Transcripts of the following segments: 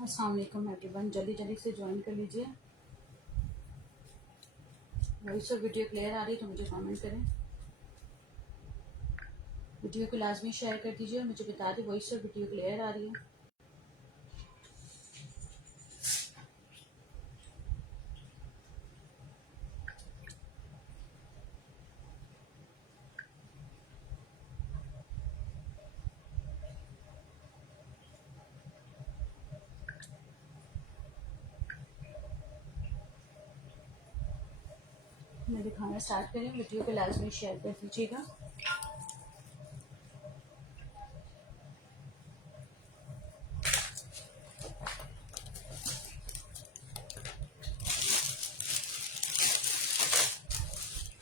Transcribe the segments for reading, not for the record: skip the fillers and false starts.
अस्सलाम वालेकुम एवरीवन, जल्दी जल्दी से ज्वाइन कर लीजिए। वॉइस और वीडियो क्लियर आ रही है तो मुझे कमेंट करें। वीडियो को लाजमी शेयर कर दीजिए और मुझे बता दें वॉइस और वीडियो क्लियर आ रही है। मैं दिखाना स्टार्ट करें, वीडियो को लाजमी शेयर कर दीजिएगा।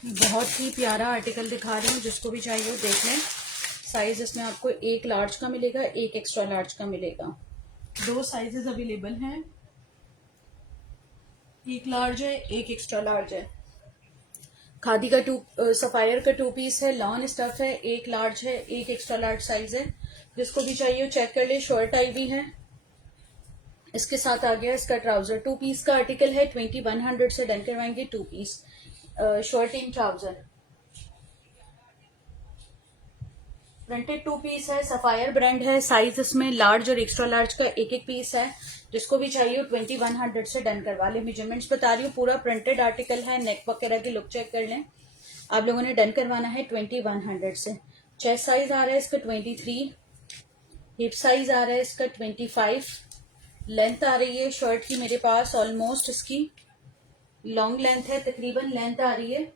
बहुत ही प्यारा आर्टिकल दिखा रही हूँ, जिसको भी चाहिए वो देख लें। साइज इसमें आपको एक लार्ज का मिलेगा, एक एक्स्ट्रा लार्ज का मिलेगा। दो साइजेस अवेलेबल हैं, एक लार्ज है एक एक्स्ट्रा लार्ज है। खादी का सफायर का 2 पीस है, लॉन स्टफ है, एक लार्ज है एक एक्स्ट्रा लार्ज साइज है। जिसको भी चाहिए वो चेक कर ले। शॉर्ट आई भी है, इसके साथ आ गया इसका ट्राउजर। 2 पीस का आर्टिकल है, 2100 से डन करवाएंगे। 2 पीस शॉर्ट इन ट्राउजर, प्रिंटेड 2 पीस है, सफायर ब्रांड है। साइज इसमें लार्ज और एक्स्ट्रा लार्ज का एक एक पीस है। जिसको भी चाहिए 2100 से डन करवा ले। मेजरमेंट्स बता रही हूँ, पूरा प्रिंटेड आर्टिकल है। नेक वगैरह की लुक चेक कर लें। आप लोगों ने डन करवाना है 2100 से। चेस्ट साइज आ रहा है इसका 23, हिप साइज आ रहा है इसका 25, लेंथ आ रही है शर्ट की मेरे पास ऑलमोस्ट इसकी लॉन्ग लेंथ है, तकरीबन लेंथ आ रही है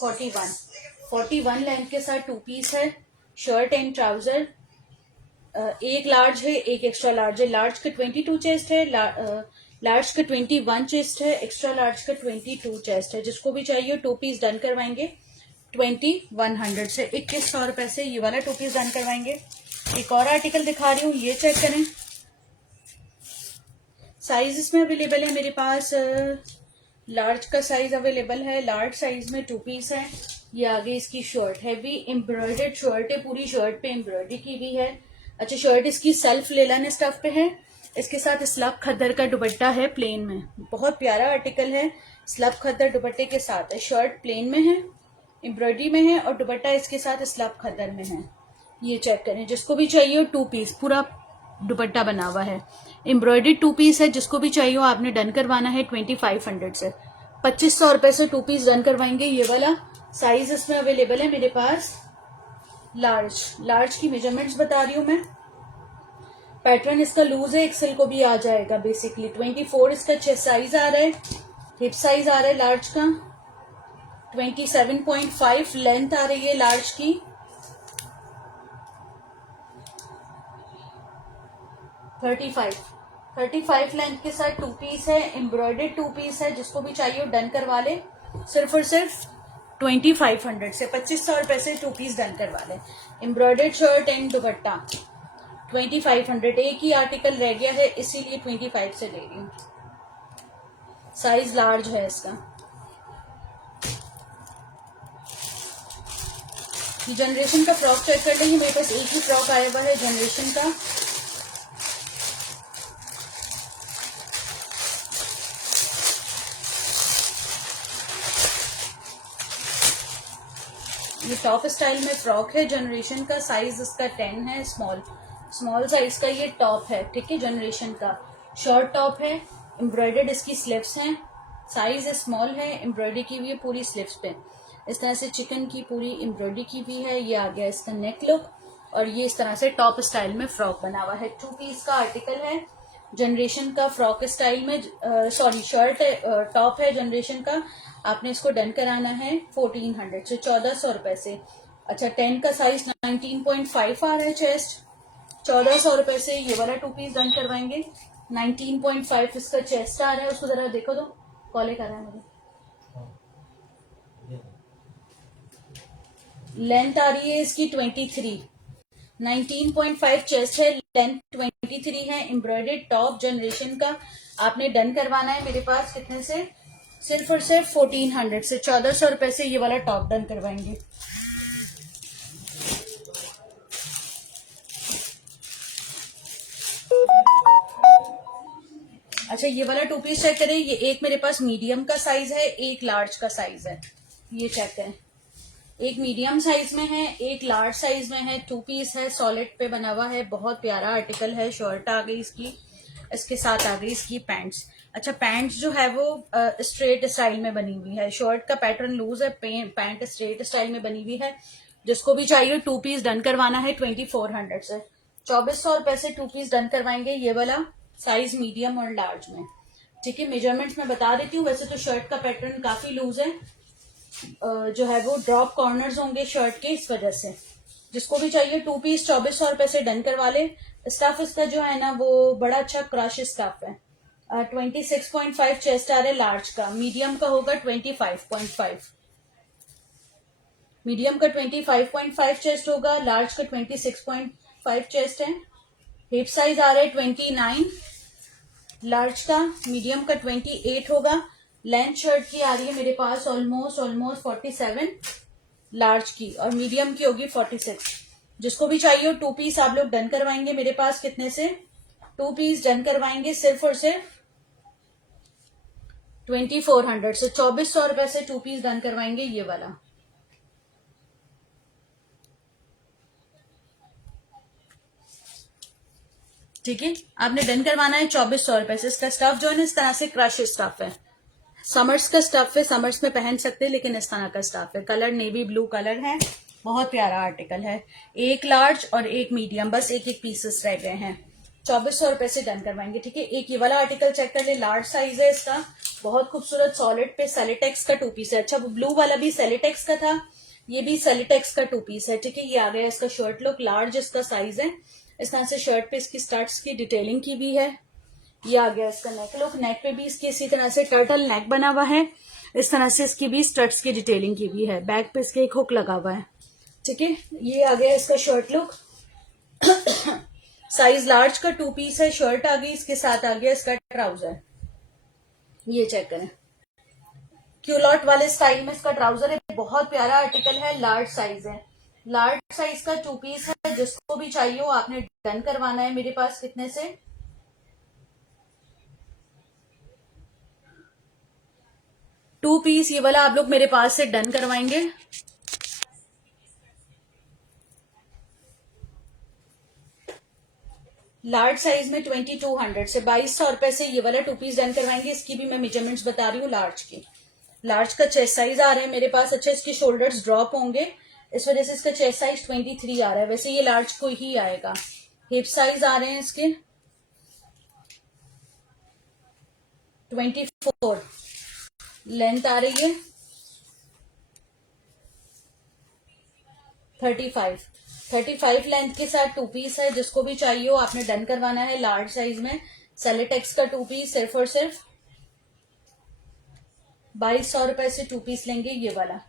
41 लेंथ के साथ 2 पीस है। शर्ट एंड ट्राउजर, एक लार्ज है एक एक्स्ट्रा लार्ज है। लार्ज का 22 चेस्ट है, लार्ज का 21 चेस्ट है, एक्स्ट्रा लार्ज का 22 चेस्ट है। जिसको भी चाहिए 2 पीस डन करवाएंगे 2100 से। 2100 रुपए से ये वाला 2 पीस डन करवाएंगे। एक और आर्टिकल दिखा रही हूँ, ये चेक करें। साइज इसमें अवेलेबल है मेरे पास, लार्ज का साइज अवेलेबल है। लार्ज साइज में 2 पीस है। ये आगे इसकी शर्ट, हैवी एम्ब्रॉयडर्ड शर्ट है, पूरी शर्ट पे एम्ब्रॉयडरी की हुई है। अच्छा, शर्ट इसकी सेल्फ लेलन स्टफ पे है। इसके साथ स्लब खद्दर का दुपट्टा है प्लेन में। बहुत प्यारा आर्टिकल है, स्लब खद्दर दुपट्टे के साथ है। शर्ट प्लेन में है, एम्ब्रॉयडरी में है और दुपट्टा इसके साथ स्लब खद्दर में है। ये चेक करें। जिसको भी चाहिए 2 पीस, पूरा दुपट्टा बना हुआ है, एम्ब्रॉयडरी 2 पीस है। जिसको भी चाहिए आपने डन करवाना है 2500 से। 2500 रुपए से 2 पीस डन करवाएंगे। ये वाला साइज इसमें अवेलेबल है मेरे पास लार्ज की मेजरमेंट्स बता रही हूँ मैं। पैटर्न इसका लूज है, एक्सेल को भी आ जाएगा बेसिकली। 24 इसका चेस्ट साइज आ रहा है, हिप साइज आ रहा है लार्ज का 27.5, लेंथ आ रही है लार्ज की 35 लेंथ के साथ 2 पीस है, एम्ब्रॉयडर्ड 2 पीस है। जिसको भी चाहिए डन करवा ले। सिर्फ और सिर्फ 2500 से, 2500 रुपए से 2 पीस डन करवा ले। एम्ब्रॉयडर्ड शर्ट एंड दुपट्टा 2500। एक ही आर्टिकल रह गया है, इसीलिए 25 से ले रही हूँ। साइज लार्ज है इसका। जनरेशन का फ्रॉक चेक कर लेंगे। मेरे पास एक ही फ्रॉक आया हुआ है जनरेशन का। ये टॉप स्टाइल में फ्रॉक है जनरेशन का। साइज इसका 10 है, स्मॉल साइज का ये टॉप है, ठीक है। जनरेशन का शॉर्ट टॉप है, एम्ब्रॉयडर्ड इसकी स्लीव्स हैं। साइज स्मॉल है, एम्ब्रॉयडरी की हुई है पूरी स्लीव्स पे। इस तरह से चिकन की पूरी एम्ब्रॉयडरी की हुई है। ये आ गया इसका नेक लुक और ये इस तरह से टॉप स्टाइल में फ्रॉक बना हुआ है। 2 पीस का आर्टिकल है जनरेशन का, फ्रॉक स्टाइल में। सॉरी, शर्ट है, टॉप है जनरेशन का। आपने इसको डन कराना है 1400 से, 1400 रुपए से। अच्छा, 10 का साइज 19.5 आ रहा है चेस्ट, 1400 रुपए से ये वाला 2 पीस डन करवाएंगे। 19.5 इसका चेस्ट आ रहा है। उसको जरा देखो तो, कॉले कर रहा है मुझे। लेंथ आ रही है इसकी 23, 19.5 चेस्ट है, लेंथ 23 है। एम्ब्रॉयडर्ड टॉप जनरेशन का आपने डन करवाना है मेरे पास। कितने से? सिर्फ और सिर्फ 1400 से, 1400 रुपए से ये वाला टॉप डन करवाएंगे। अच्छा ये वाला टू पीस चेक करें, ये एक मेरे पास मीडियम का साइज है, एक लार्ज का साइज है। ये चेक करें, एक मीडियम साइज में है, एक लार्ज साइज में है, टू पीस है, सॉलिड पे बना हुआ है, बहुत प्यारा आर्टिकल है। शर्ट आ गई इसकी, इसके साथ आ गई इसकी पैंट्स। अच्छा पैंट्स जो है वो स्ट्रेट स्टाइल में बनी हुई है, शर्ट का पैटर्न लूज है, पैंट स्ट्रेट स्टाइल में बनी हुई है। जिसको भी चाहिए टू पीस डन करवाना है 2400 से, 2400 रुपए से टू पीस डन करवाएंगे। ये वाला साइज मीडियम और लार्ज में, ठीक है। मेजरमेंट्स में बता देती हूँ, वैसे तो शर्ट का पैटर्न काफी लूज है, जो है वो ड्रॉप कॉर्नर्स होंगे शर्ट के, इस वजह से। जिसको भी चाहिए टू पीस 2400 रुपए से डन करवा ले। स्टफ इसका जो है ना वो बड़ा अच्छा क्रश स्टफ है। 26.5 चेस्ट आ रहा है लार्ज का, मीडियम का होगा 25.5, मीडियम का 25.5 चेस्ट होगा, लार्ज का 26.5 चेस्ट है। हिप साइज आ रहा है 29 लार्ज का, मीडियम का 28 होगा। लेंथ शर्ट की आ रही है मेरे पास ऑलमोस्ट 47 लार्ज की, और मीडियम की होगी 46। जिसको भी चाहिए टू पीस आप लोग डन करवाएंगे मेरे पास कितने से, टू पीस डन करवाएंगे सिर्फ और सिर्फ 2400 से, 2400 रुपए से टू पीस डन करवाएंगे ये वाला। ठीक है, आपने डन करवाना है 2400 रुपए से। इसका स्टफ जो है ना इस तरह से क्रश स्टफ है, समर्स का स्टफ है, समर्स में पहन सकते हैं, लेकिन इस तरह का स्टफ है। कलर नेवी ब्लू कलर है, बहुत प्यारा आर्टिकल है। एक लार्ज और एक मीडियम, बस एक एक पीसेस रह गए हैं। 2400 रुपए से डन करवाएंगे, ठीक है। एक ये वाला आर्टिकल चेक कर ले, लार्ज साइज है इसका, बहुत खूबसूरत सॉलिड पे सेलिटेक्स का टू पीस है। अच्छा ब्लू वाला भी सेलिटेक्स का था, ये भी सेलिटेक्स का टू पीस है, ठीक है। ये आ गया इसका शर्ट लुक, लार्ज इसका साइज है। इस तरह से शर्ट पे इसकी स्टड्स की डिटेलिंग की भी है। ये आ गया इसका नेक लुक, नेक पे भी इसकी इसी तरह से टर्टल नेक बना हुआ है, इस तरह से इसकी भी स्टड्स की डिटेलिंग की भी है। बैक पे इसके एक हुक लगा हुआ है, ठीक है। ये आ गया इसका शर्ट लुक, साइज लार्ज का टू पीस है। शर्ट आ गई, इसके साथ आ गया इसका ट्राउजर। ये चेक करें, क्यूलॉट वाले स्टाइल में इसका ट्राउजर है, बहुत प्यारा आर्टिकल है, लार्ज साइज है। लार्ज साइज का टू पीस है, जिसको भी चाहिए हो आपने डन करवाना है मेरे पास कितने से, टू पीस ये वाला आप लोग मेरे पास से डन करवाएंगे। लार्ज साइज में 2200 से 2200 रुपए से ये वाला टू पीस डन करवाएंगे। इसकी भी मैं मेजरमेंट्स बता रही हूँ लार्ज की। लार्ज का चेस्ट साइज आ रहा है मेरे पास, अच्छा इसके शोल्डर्स ड्रॉप होंगे, इस वजह से इसका चेस्ट साइज 23 आ रहा है, वैसे ये लार्ज को ही आएगा। हिप साइज आ रहे हैं इसके 24, लेंथ आ रही है 35 लेंथ के साथ टू पीस है। जिसको भी चाहिए हो आपने डन करवाना है लार्ज साइज में। सेलेटेक्स का टू पीस सिर्फ और सिर्फ 2200 रुपए से टू पीस लेंगे ये वाला।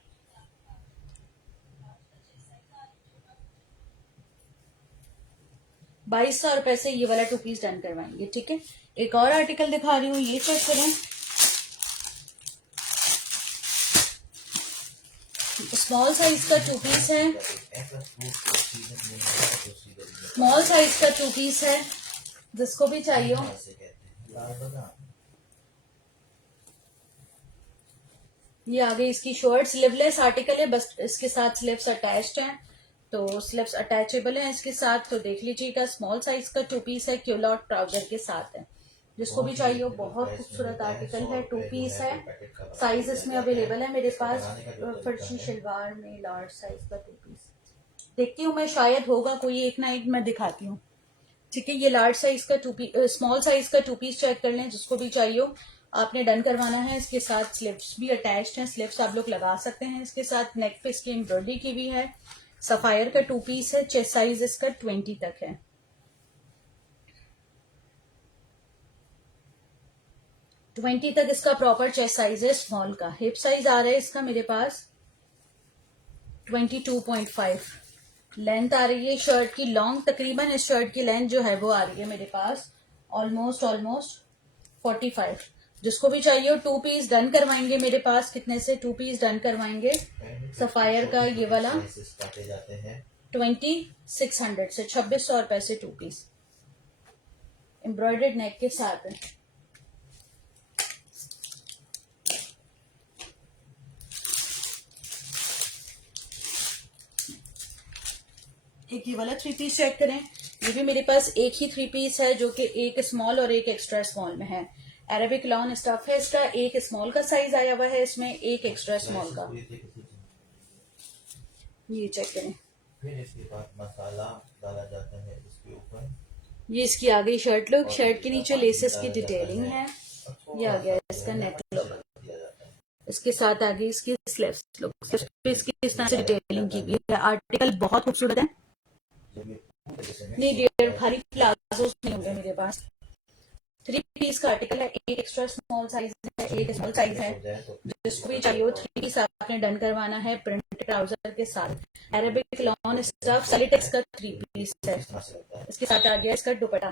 ₹2200 से ये वाला टू पीस डन करवाएंगे, ठीक है। एक और आर्टिकल दिखा रही हूँ, ये चेक करें, स्मॉल साइज का टू पीस है, स्मॉल साइज का टू पीस है, जिसको भी चाहिए हो। ये आ गई इसकी शर्ट, स्लीवलेस आर्टिकल है, बस इसके साथ स्लीव्स अटैच्ड हैं, तो स्लीव्स अटैचेबल है इसके साथ, तो देख लीजिएगा। स्मॉल साइज का टू पीस है, क्यूलॉट ट्राउजर के साथ है। जिसको भी चाहिए हो, बहुत खूबसूरत आर्टिकल है, टू पीस है, साइज इसमें अवेलेबल है मेरे पास। फर्शी शलवार में लार्ज साइज का टू पीस देखती हूँ मैं, शायद होगा कोई एक ना एक, मैं दिखाती हूँ, ठीक है। ये लार्ज साइज का टू पीस, स्मॉल साइज का टू पीस चेक कर लें, जिसको भी चाहिए हो आपने डन करवाना है। इसके साथ स्लिप्स भी अटैच्ड हैं, स्लिप्स आप लोग लगा सकते हैं इसके साथ। नेक पे इसकी एम्ब्रॉयडरी की भी है। सफायर का टू पीस है, चेस्ट साइज इसका 20 तक है, 20 तक इसका प्रॉपर चेस्ट साइज है स्मॉल का। हिप साइज आ रहा है इसका मेरे पास 22.5, लेंथ आ रही है शर्ट की लॉन्ग, तकरीबन इस शर्ट की लेंथ जो है वो आ रही है मेरे पास ऑलमोस्ट 45। जिसको भी चाहिए हो टू पीस डन करवाएंगे मेरे पास कितने से, टू पीस डन करवाएंगे सफायर का ये वाला 2600 से, 2600 रुपए से टू पीस, एम्ब्रॉयडर्ड नेक के साथ है। एक ये वाला थ्री पीस चेक करें, ये भी मेरे पास एक ही थ्री पीस है जो कि एक स्मॉल और एक एक्स्ट्रा स्मॉल में है। अरेबिक लॉन स्टफ है इसका, एक स्मॉल का साइज आया हुआ है इसमें, एक एक्स्ट्रा स्मॉल का। ये चेक करें। फिर इसके बाद मसाला डाला जाता है इसके ऊपर। ये इसकी आ गई शर्ट लुक, शर्ट के नीचे लेसेस की डिटेलिंग है। ये आ गया इसका नेक लुक, इसके साथ आ गई इसकी स्लीव्स लुक, स्लीव्स पे इसकी इस तरह से डिटेलिंग की गई है। आर्टिकल बहुत खूबसूरत है। नहीं डियर, खाली प्लाजोस नहीं होंगे मेरे पास। थ्री पीस का आर्टिकल है, एक एक्स्ट्रा स्मॉल साइज है, एक स्मॉल साइज है। जिसको भी चाहिए हो थ्री पीस आपने डन करवाना है प्रिंट ट्राउजर के साथ। अरेबिक लॉन स्टफ सैलिटेक्स का थ्री पीस है। इसके साथ आ गया इसका दुपट्टा,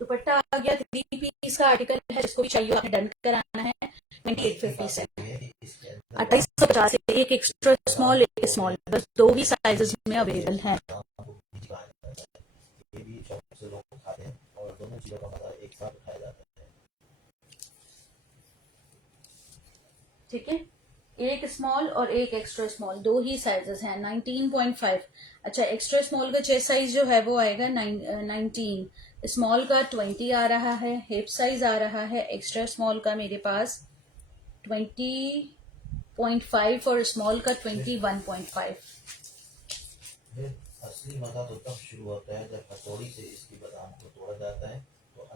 दुपट्टा आ गया। थ्री पीस का आर्टिकल है, जिसको भी चाहिए आपने डन कराना है। 2850 से 2850 से एक एक्स्ट्रा स्मॉल एक स्मॉल, बस दो ही साइजेस में अवेलेबल है। ठीक है, एक स्मॉल और एक एक्स्ट्रा स्मॉल, दो ही साइजेस हैं। 19.5। अच्छा, एक्स्ट्रा स्मॉल का चेस्ट साइज जो है वो आएगा 19, स्मॉल का 20 आ रहा है, हिप साइज आ रहा है एक्स्ट्रा स्मॉल का मेरे पास 20.5 और स्मॉल का 21.5। असली मजा तो तब शुरू होता है जब हथौड़ी से इसकी बादाम को तोड़ा जाता है।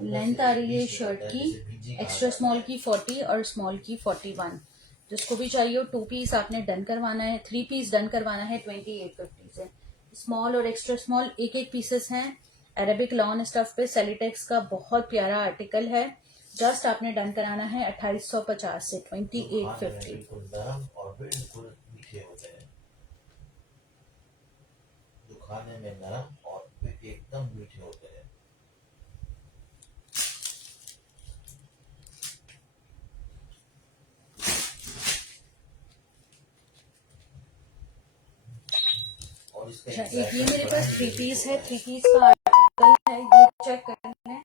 लेंथ आ रही है शर्ट की, एक्स्ट्रा स्मॉल की 40 और स्मॉल की 41। जिसको भी चाहिए हो टू पीस आपने डन करवाना है, थ्री पीस डन करवाना है 2850 से। स्मॉल और एक्स्ट्रा स्मॉल एक एक पीसेस हैं। अरेबिक लॉन स्टफ पे सेलिटेक्स का बहुत प्यारा आर्टिकल है। जस्ट आपने डन कराना है 2850 से 2850। और बिल्कुल मीठे होते हैं, जो खाने में नरम और एकदम मीठे होते हैं। अच्छा, एक ये मेरे पास थ्री पीस है, थ्री पीस का आर्टिकल है, ये चेक करना है।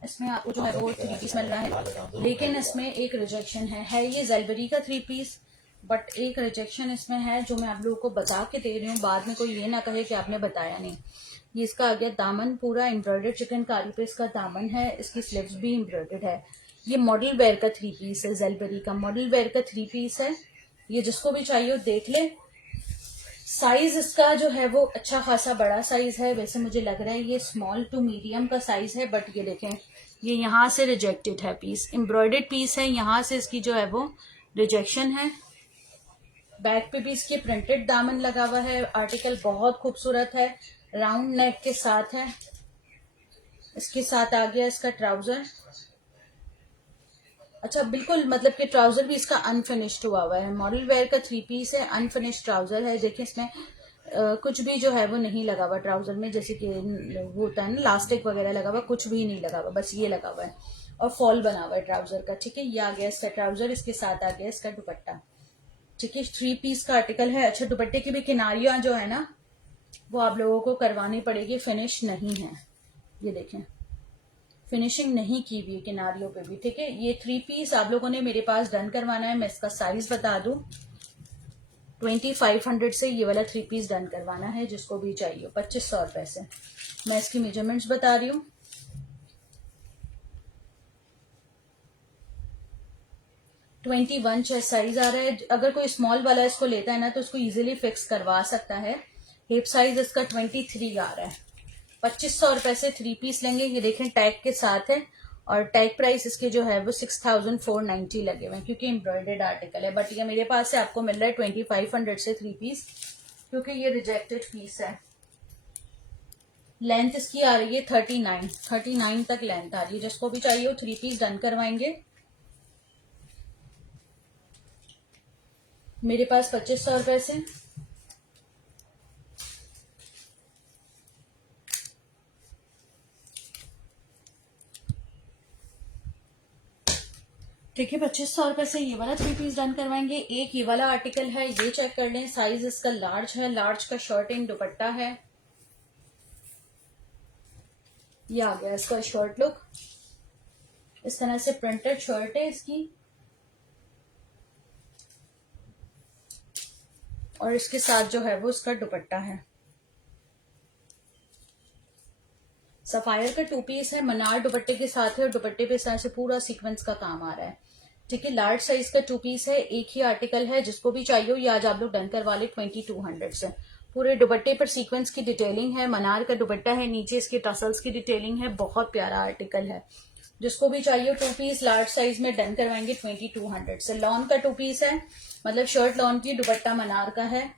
इसमें आपको जो है वो थ्री पीस मिल रहा है, लेकिन इसमें एक रिजेक्शन है ये ज़ेलबरी का थ्री पीस, बट एक रिजेक्शन इसमें है जो मैं आप लोगों को बता के दे रही हूँ, बाद में कोई ये ना कहे कि आपने बताया नहीं। ये इसका आ गया दामन, पूरा एम्ब्रॉयडर्ड चिकनकारी पे इसका दामन है, इसकी स्लीव्स भी एम्ब्रॉयडर्ड है। ये मॉडल वेयर का थ्री पीस है, ज़ेलबरी का मॉडल वेयर का थ्री पीस है। ये जिसको भी चाहिए हो देख ले। साइज इसका जो है वो अच्छा खासा बड़ा साइज है, वैसे मुझे लग रहा है ये स्मॉल टू मीडियम का साइज है, बट ये देखें ये यहाँ से रिजेक्टेड है पीस, एम्ब्रॉयडर्ड पीस है, यहाँ से इसकी जो है वो रिजेक्शन है। बैक पे भी इसके प्रिंटेड दामन लगा हुआ है। आर्टिकल बहुत खूबसूरत है, राउंड नेक के साथ है। इसके साथ आ गया इसका ट्राउजर। अच्छा, बिल्कुल मतलब कि ट्राउजर भी इसका अनफिनिश्ड हुआ है, मॉडल वेयर का थ्री पीस है, अनफिनिश्ड ट्राउजर है। देखिए इसमें कुछ भी जो है वो नहीं लगा हुआ ट्राउजर में, जैसे कि वो होता है ना लास्टिक वगैरह लगा हुआ, कुछ भी नहीं लगा हुआ, बस ये लगा हुआ है और फॉल बना हुआ है ट्राउजर का। ठीक है, ये आ गया इसका ट्राउजर, इसके साथ आ गया इसका दुपट्टा। ठीक है, थ्री पीस का आर्टिकल है। अच्छा, दुपट्टे की भी किनारियां जो है ना वो आप लोगों को करवानी पड़ेगी, फिनिश नहीं है। ये देखें फिनिशिंग नहीं की हुई किनारियों पे भी। ठीक है, ये थ्री पीस आप लोगों ने मेरे पास डन करवाना है। मैं इसका साइज बता दूं, 2500 से ये वाला थ्री पीस डन करवाना है, जिसको भी चाहिए 2500 रुपए से। मैं इसकी मेजरमेंट्स बता रही हूँ। 21 चेस्ट साइज आ रहा है। अगर कोई स्मॉल वाला इसको लेता है ना तो इसको इजीली फिक्स करवा सकता है। हिप साइज इसका 23 आ रहा है। 2500 रुपए से थ्री पीस लेंगे। ये देखें टैग के साथ है और टैग प्राइस इसके जो है वो 6490 लगे हुए हैं, क्योंकि एम्ब्रॉयडर्ड आर्टिकल है। बट ये मेरे पास से आपको मिल रहा है 2500 से थ्री पीस, क्योंकि ये रिजेक्टेड पीस है। लेंथ इसकी आ रही है 39 तक लेंथ आ रही है। जिसको भी चाहिए वो थ्री पीस डन करवाएंगे। मेरे पास 2500 रुपए से। ठीक है, 2500 रुपए से ये वाला थ्री पीस डन करवाएंगे। एक ये वाला आर्टिकल है, ये चेक कर लें, साइज इसका लार्ज है, लार्ज का शर्ट इन दुपट्टा है। ये आ गया इसका शर्ट लुक, इस तरह से प्रिंटेड शर्ट है इसकी। और इसके साथ जो है वो इसका दुपट्टा है। सफायर का 2 पीस है, मनार दुपट्टे के साथ है और दुपट्टे पे इस तरह से पूरा सीक्वेंस का काम आ रहा है। ठीक है, लार्ज साइज का 2 पीस है, एक ही आर्टिकल है। जिसको भी चाहिए हो ये आज आप लोग डन करवा ले 2200 से। पूरे दुपट्टे पर सीक्वेंस की डिटेलिंग है, मनार का दुपट्टा है, नीचे इसके टसल्स की डिटेलिंग है, बहुत प्यारा आर्टिकल है। जिसको भी चाहिए 2 पीस लार्ज साइज में डन करवाएंगे 2200 से। लॉन का 2 पीस है, मतलब शर्ट लॉन की, दुपट्टा मनार का है।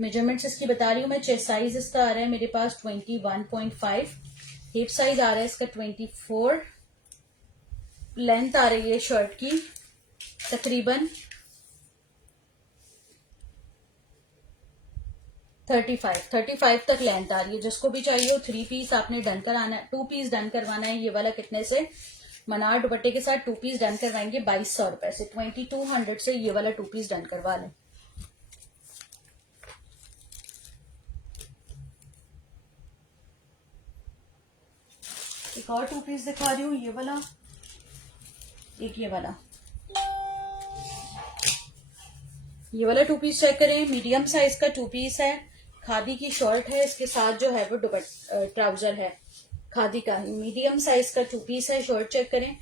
मेजरमेंट्स इसकी बता रही हूँ मैं। चेस्ट साइज इसका आ रहा है मेरे पास 21.5, हिप साइज आ रहा है इसका 24, लेंथ आ रही है शर्ट की तकरीबन 35 तक लेंथ आ रही है। जिसको भी चाहिए हो 3 पीस आपने डन कराना है, 2 पीस डन करवाना है। ये वाला कितने से? मनार दुपट्टे के साथ 2 पीस डन करवाएंगे 2200 रुपए से। 2200 से ये वाला 2 पीस डन करवा लें। एक और 2 पीस दिखा रही हूँ, ये वाला, एक ये वाला। ये वाला 2 पीस चेक करें, मीडियम साइज का 2 पीस है, खादी की शर्ट है, इसके साथ जो है वो ट्राउजर है खादी का ही। मीडियम साइज का 2 पीस है, शर्ट चेक करें,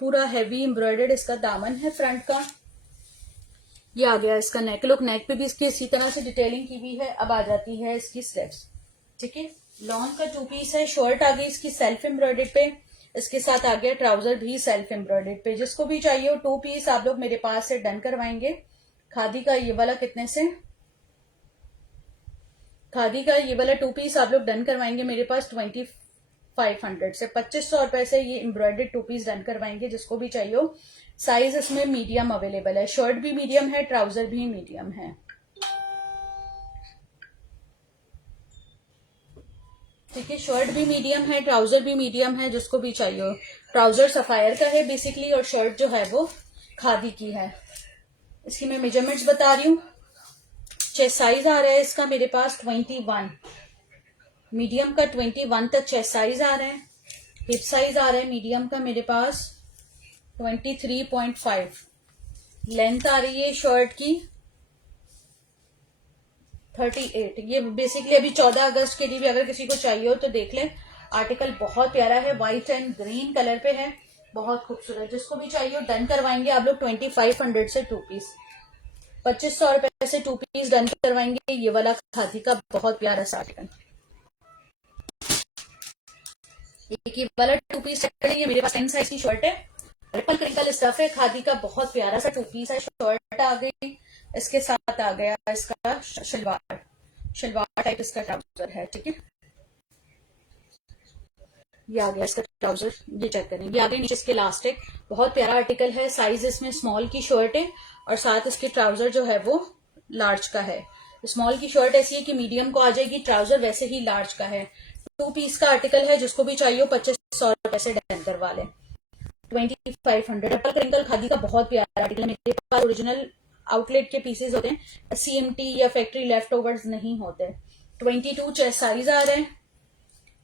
पूरा हैवी एम्ब्रॉयडर्ड इसका दामन है फ्रंट का। ये आ गया इसका नेक लुक, नेक पे भी इसकी इसी तरह से डिटेलिंग की हुई है। अब आ जाती है इसकी स्लीव्स। ठीक है, लॉन्ग का 2 पीस है, शर्ट आ गई इसकी सेल्फ एम्ब्रॉयडर्ड पे, इसके साथ आ गया ट्राउजर भी सेल्फ एम्ब्रॉयडर्ड पे। जिसको भी चाहिए हो 2 पीस आप लोग मेरे पास से डन करवाएंगे। खादी का ये वाला कितने से? खादी का ये वाला 2 पीस आप लोग डन करवाएंगे मेरे पास 2500 से। 2500 रुपए से ये एम्ब्रॉयडर्ड 2 पीस डन करवाएंगे। जिसको भी चाहिए हो, साइज इसमें मीडियम अवेलेबल है, शर्ट भी मीडियम है, ट्राउजर भी मीडियम है। ठीक है, शर्ट भी मीडियम है, ट्राउजर भी मीडियम है। जिसको भी चाहिए हो, ट्राउजर सफायर का है बेसिकली और शर्ट जो है वो खादी की है। इसकी मैं मेजरमेंट्स बता रही हूँ। चेस्ट साइज आ रहा है इसका मेरे पास 21, मीडियम का 21 तक चेस्ट साइज आ रहा है। हिप साइज आ रहा है मीडियम का मेरे पास 23.5, लेंथ आ रही है शर्ट की 38। ये बेसिकली अभी 14 अगस्त के लिए भी अगर किसी को चाहिए हो तो देख ले, आर्टिकल बहुत प्यारा है, व्हाइट एंड ग्रीन कलर पे है, बहुत खूबसूरत। जिसको भी चाहिए हो डन करवाएंगे आप लोग 2500 से 2 पीस। 2500 रुपए से 2 पीस डन करवाएंगे। ये वाला खादी का बहुत प्यारा सा आर्टिकल। एक ये वाला 2 पीस चेक करेंगे, मेरे पास 10 साइज की शर्ट है, ट्रिपल क्रिंकल स्टफ है, खादी का बहुत प्यारा सा 2 पीस है। शर्ट आ गई, इसके साथ आ गया इसका शलवार टाइप इसका ट्राउजर है। ठीक है, ये आ गया इसका ट्राउजर, ये चेक करें, ये आ गया नीचे इसके इलास्टिक, बहुत प्यारा आर्टिकल है। साइज इसमें स्मॉल की शर्ट है और साथ इसके ट्राउजर जो है वो लार्ज का है। स्मॉल की शर्ट ऐसी है कि मीडियम को आ जाएगी, ट्राउजर वैसे ही लार्ज का है। 2 पीस का आर्टिकल है। जिसको भी चाहिए 2500 रुपए से डन करवा लें। 2500। ट्रिपल क्रिंकल खादी का बहुत प्यारा आर्टिकल। मेरे पास ओरिजिनल आउटलेट के पीसेज होते हैं, CMT या फैक्ट्री लेफ्ट ओवर्स नहीं होते। 22 चेस्ट साइज आ रहा है,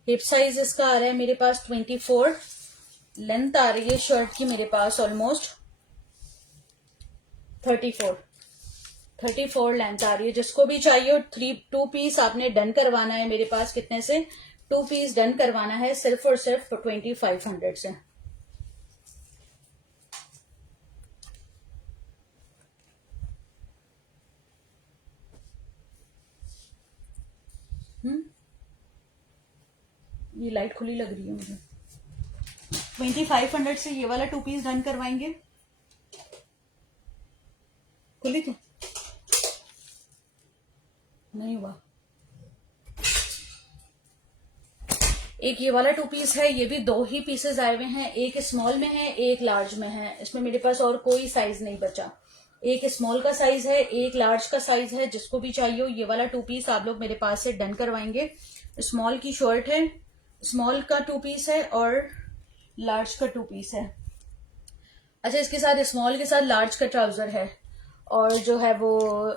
हिप साइज इसका आ रहा है मेरे पास 24, लेंथ आ रही है शर्ट की मेरे पास ऑलमोस्ट 34 लेंथ आ रही है। जिसको भी चाहिए 2 पीस आपने डन करवाना है मेरे पास कितने से? 2 पीस डन करवाना है सिर्फ और सिर्फ 2500 से। ये लाइट खुली लग रही है मुझे। 2500 से ये वाला 2 पीस डन करवाएंगे। खुली थी? नहीं हुआ। एक ये वाला 2 पीस है, ये भी 2 ही पीसेस आए हुए हैं, एक स्मॉल में है एक लार्ज में है। इसमें मेरे पास और कोई साइज नहीं बचा। एक स्मॉल का साइज है, एक लार्ज का साइज है। जिसको भी चाहिए हो ये वाला 2 पीस आप लोग मेरे पास से डन करवाएंगे। स्मॉल की शर्ट है, स्मॉल का 2 पीस है और लार्ज का 2 पीस है। अच्छा, इसके साथ स्मॉल के साथ लार्ज का ट्राउजर है और जो है वो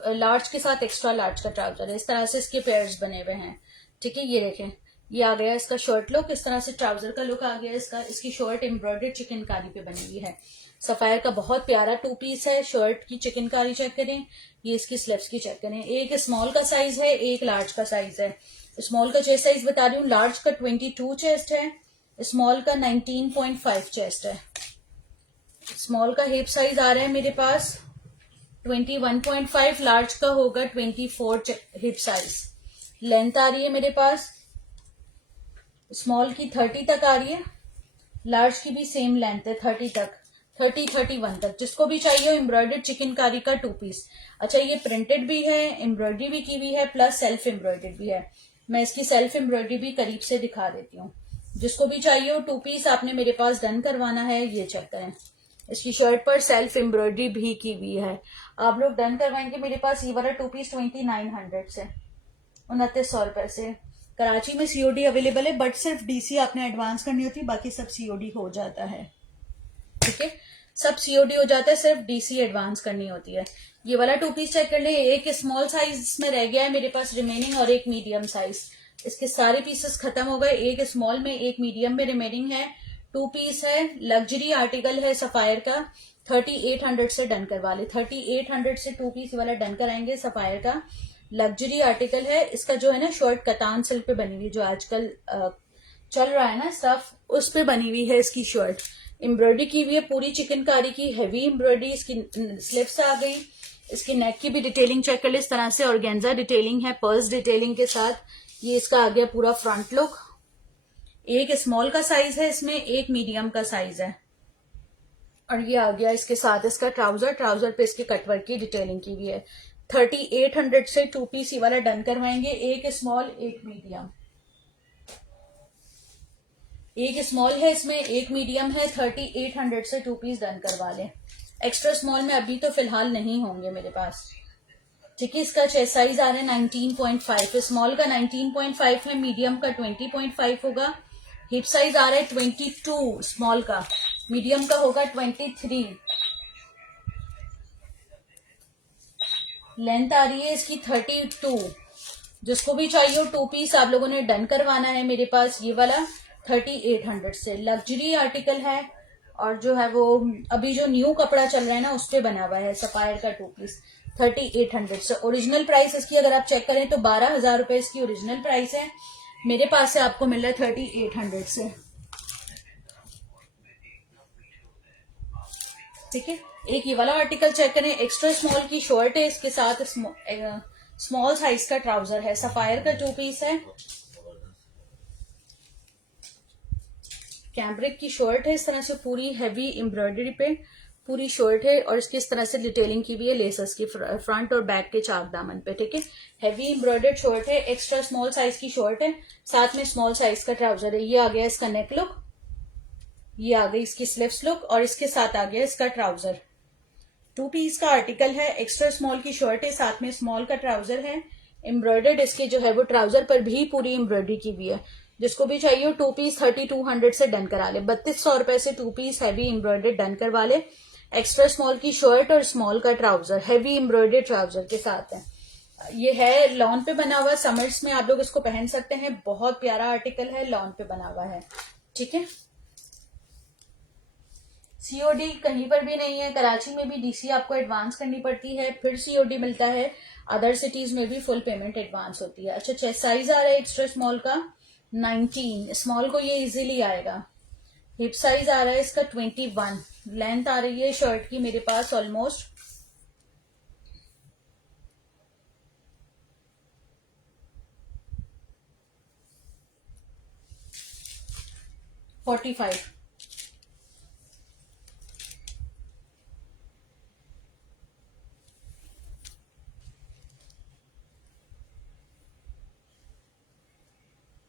लार्ज के साथ एक्स्ट्रा लार्ज का ट्राउजर है। इस तरह से इसके पेयर्स बने हुए हैं। ठीक है, ये देखें, ये आ गया इसका शर्ट लुक, इस तरह से ट्राउजर का लुक आ गया इसका। इसकी शर्ट एम्ब्रॉयडर्ड चिकनकारी पे बनी हुई है। सफायर का बहुत प्यारा 2 पीस है। शर्ट की चिकनकारी चेक करें, ये इसकी स्लिप्स की चेक करें। एक स्मॉल का साइज है, एक लार्ज का साइज है। स्मॉल का चेस्ट साइज बता रही हूँ, लार्ज का 22 चेस्ट है, स्मॉल का 19.5 चेस्ट है। स्मॉल का हिप साइज आ रहा है मेरे पास 21.5, लार्ज का होगा 24 हिप साइज। लेंथ आ रही है मेरे पास स्मॉल की 30 तक आ रही है, लार्ज की भी सेम लेंथ है 30 तक, 31 तक। जिसको भी चाहिए हो एम्ब्रॉयडर्ड चिकनकारी का 2 पीस। अच्छा, ये प्रिंटेड भी है, एम्ब्रॉयडरी भी की हुई है, प्लस सेल्फ एम्ब्रॉयडर्ड भी है। मैं इसकी सेल्फ एम्ब्रॉयडरी भी करीब से दिखा देती हूँ। जिसको भी चाहिए हो 2 पीस आपने मेरे पास डन करवाना है। ये चेक करें, इसकी शर्ट पर सेल्फ एम्ब्रॉयडरी भी की हुई है। आप लोग डन करवाएंगे मेरे पास ये वाला 2 पीस 2900 से, 2900 रुपए से। कराची में सीओडी अवेलेबल है, बट सिर्फ डीसी आपने एडवांस करनी होती है, बाकी सब सीओडी हो जाता है। ठीक है, सब सीओडी हो जाता है, सिर्फ डीसी एडवांस करनी होती है। ये वाला 2 पीस चेक कर ले, एक स्मॉल साइज में रह गया है मेरे पास रिमेनिंग और एक मीडियम साइज। इसके सारे पीसेस खत्म हो गए, एक स्मॉल में एक मीडियम में रिमेनिंग है। 2 पीस है, लग्जरी आर्टिकल है सफायर का। 3800 से डन करवा ले, 3800 से 2 पीस वाला डन कराएंगे। सफायर का लग्जरी आर्टिकल है। इसका जो है ना शर्ट कतान सिल्क पे बनी हुई, जो आजकल चल रहा है ना स्टफ, उस पे बनी हुई है इसकी शर्ट। एम्ब्रॉयडरी की हुई है पूरी चिकनकारी की, हैवी एम्ब्रॉयडरी। इसकी स्लिप्स आ गई। इसकी नेक की भी डिटेलिंग चेक कर ले, इस तरह से ऑर्गेन्जा डिटेलिंग है, पर्स डिटेलिंग के साथ। ये इसका आ गया पूरा फ्रंट लुक। एक स्मॉल का साइज है इसमें, एक मीडियम का साइज है, और ये आ गया इसके साथ इसका ट्राउजर। ट्राउजर पे इसके कटवर्क की डिटेलिंग की हुई है। 3800 से 2 पीस ये वाला डन करवाएंगे, एक स्मॉल एक मीडियम। एक स्मॉल है इसमें, एक मीडियम है। 3800 से 2 पीस डन करवा लें। एक्स्ट्रा स्मॉल में अभी तो फिलहाल नहीं होंगे मेरे पास। ठीक है, इसका चेस्ट साइज आ रहा है 19.5, स्मॉल का 19.5 है, मीडियम का 20.5 होगा। हिप साइज आ रहा है 22 स्मॉल का, मीडियम का होगा 23। लेंथ आ रही है इसकी 32। जिसको भी चाहिए हो 2 पीस आप लोगों ने डन करवाना है मेरे पास। ये वाला 3800 से लग्जरी आर्टिकल है, और जो है वो अभी जो न्यू कपड़ा चल रहा है ना उस पे बना हुआ है सफायर का 2 पीस। 3800 से ओरिजिनल प्राइस इसकी अगर आप चेक करें तो 12,000 रुपए इसकी ओरिजिनल प्राइस है। मेरे पास से आपको मिल रहा है 3800 से। ठीक है, एक ये वाला आर्टिकल चेक करें, एक्स्ट्रा स्मॉल की शर्ट है, इसके साथ स्मॉल साइज का ट्राउजर है। सफायर का 2 पीस है, कैम्ब्रिक की शर्ट है, इस तरह से पूरी हैवी एम्ब्रॉयडरी पे पूरी शर्ट है, और इसकी इस तरह से डिटेलिंग की भी है लेसेस की फ्रंट और बैक के चाक दामन पे। ठीक है, हैवी एम्ब्रॉयडर्ड शर्ट है, एक्स्ट्रा स्मॉल साइज की शर्ट है, साथ में स्मॉल साइज का ट्राउजर है। ये आ गया इसका नेक लुक, ये आ गई इसकी स्लीव्स लुक, और इसके साथ आ गया इसका ट्राउजर। 2 पीस का आर्टिकल है, एक्स्ट्रा स्मॉल की शर्ट है, साथ में स्मॉल का ट्राउजर है। एम्ब्रॉयडर्ड इसके जो है वो ट्राउजर पर भी पूरी एम्ब्रॉयडरी की हुई है। जिसको भी चाहिए 2 पीस 3200 से डन करा ले। 3200 रुपए से 2 पीस हैवी एम्ब्रॉयडर्ड डन करवा ले। एक्स्ट्रा स्मॉल की शर्ट और स्मॉल का ट्राउजर हैवी एम्ब्रॉयडर्ड ट्राउजर के साथ है। ये है लॉन पे बना हुआ, समर्स में आप लोग इसको पहन सकते हैं। बहुत प्यारा आर्टिकल है, लॉन पे बना हुआ है। ठीक है, सीओडी कहीं पर भी नहीं है। कराची में भी डीसी आपको एडवांस करनी पड़ती है, फिर सीओडी मिलता है। अदर सिटीज में भी फुल पेमेंट एडवांस होती है। अच्छा, चेस्ट साइज आ रहा है एक्स्ट्रा स्मॉल का 19, स्मॉल को ये इजीली आएगा। हिप साइज आ रहा है इसका 21। लेंथ आ रही है शर्ट की मेरे पास ऑलमोस्ट 45।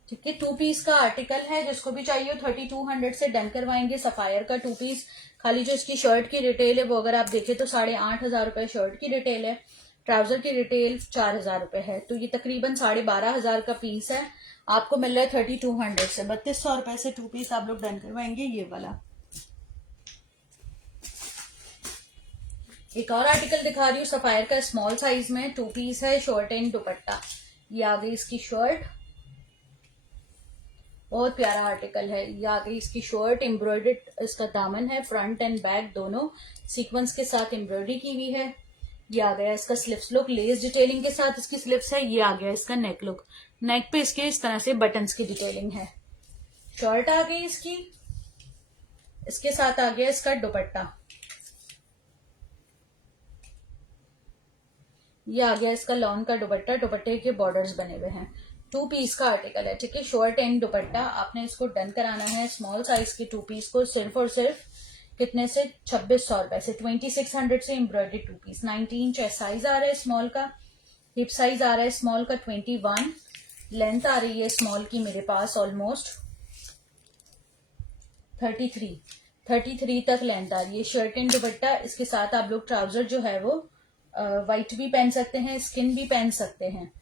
ठीक है, 2 पीस का आर्टिकल है, जिसको भी चाहिए 3200 से डन करवाएंगे। सफायर का 2 पीस, खाली जो इसकी शर्ट की रिटेल है वो अगर आप देखें तो 8,500 रुपए शर्ट की रिटेल है। ट्राउजर की रिटेल 4,000 रुपए है, तो ये तकरीबन 12,500 का पीस है। आपको मिल रहा है 3200 से। 3200 रुपए से 2 पीस आप लोग डन करवाएंगे। ये वाला एक और आर्टिकल दिखा रही हूँ सफायर का, स्मॉल साइज में 2 पीस है, शर्ट एंड दुपट्टा। ये आ गई इसकी शर्ट, बहुत प्यारा आर्टिकल है। ये आगे इसकी शर्ट, एम्ब्रॉयडर्ड इसका दामन है, फ्रंट एंड बैक दोनों सीक्वेंस के साथ एम्ब्रॉयडरी की हुई है। ये आ गया इसका स्लिप्स लुक, लेस डिटेलिंग के साथ इसकी स्लिप्स है। ये आ गया इसका नेक लुक, नेक पे इसके इस तरह से बटन्स की डिटेलिंग है। शर्ट आ गई इसकी, इसके साथ आ गया इसका दुपट्टा। ये आ गया इसका लॉन का दुपट्टा, दुपट्टे के बॉर्डर्स बने हुए हैं। 2 पीस का आर्टिकल है, ठीक है। शॉर्ट एंड दुपट्टा आपने इसको डन कराना है स्मॉल साइज के 2 पीस को सिर्फ और सिर्फ कितने से 2600 रुपए से, 2600 से एम्ब्रॉयडरी 2 पीस। 19 चेस्ट साइज आ रहा है स्मॉल का, हिप साइज आ रहा है स्मॉल का 21, लेंथ आ रही है स्मॉल की मेरे पास ऑलमोस्ट 33 तक लेंथ आ रही है। शर्ट एंड दुपट्टा, इसके साथ आप लोग ट्राउजर जो है वो व्हाइट भी पहन सकते हैं, स्किन भी पहन सकते हैं,